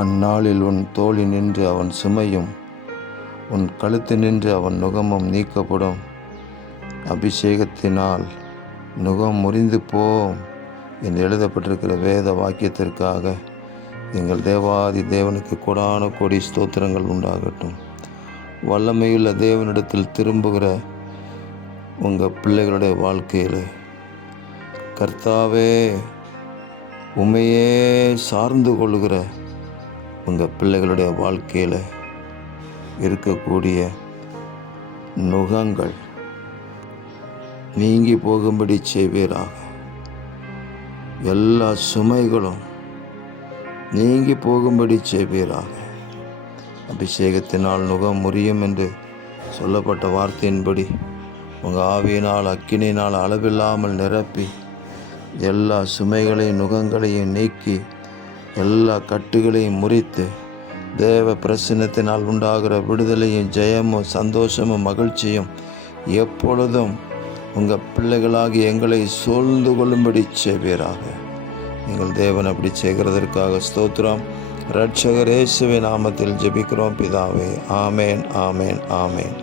அந்நாளில் உன் தோழி நின்று அவன் சுமையும் உன் கழுத்து நின்று அவன் நுகமும் நீக்கப்படும். அபிஷேகத்தினால் நுகம் முறிந்து போம் என்று எழுதப்பட்டிருக்கிற வேத வாக்கியத்திற்காக எங்கள் தேவாதி தேவனுக்கு கொடான கோடி ஸ்தோத்திரங்கள் உண்டாகட்டும். வல்லமையுள்ள தேவனிடத்தில் திரும்புகிற உங்கள் பிள்ளைகளுடைய வாழ்க்கையில் கர்த்தாவே உண்மையே சார்ந்து கொள்ளுகிற உங்கள் பிள்ளைகளுடைய வாழ்க்கையில் இருக்கக்கூடிய நுகங்கள் நீங்கி போகும்படி செய்வீராக. எல்லா சுமைகளும் நீங்கி போகும்படி செய்வீராக. அபிஷேகத்தினால் நுகம் முறியும் என்று சொல்லப்பட்ட வார்த்தையின்படி உங்கள் ஆவியினால் அக்கினியினால் அளவில்லாமல் நிரப்பி எல்லா சுமைகளையும் நுகங்களையும் நீக்கி எல்லா கட்டுகளையும் முறித்து தேவ பிரசன்னத்தினால் உண்டாகிற விடுதலையும் ஜெயமும் சந்தோஷமும் மகிழ்ச்சியும் எப்பொழுதும் உங்கள் பிள்ளைகளாகி எங்களை சூழ்ந்து கொள்ளும்படி செய்வீராக. எங்கள் தேவன் அப்படி செய்கிறதற்காக ஸ்தோத்திரம். இரட்சகர் இயேசுவின் நாமத்தில் ஜெபிக்கிறோம் பிதாவே. ஆமேன், ஆமேன், ஆமேன்.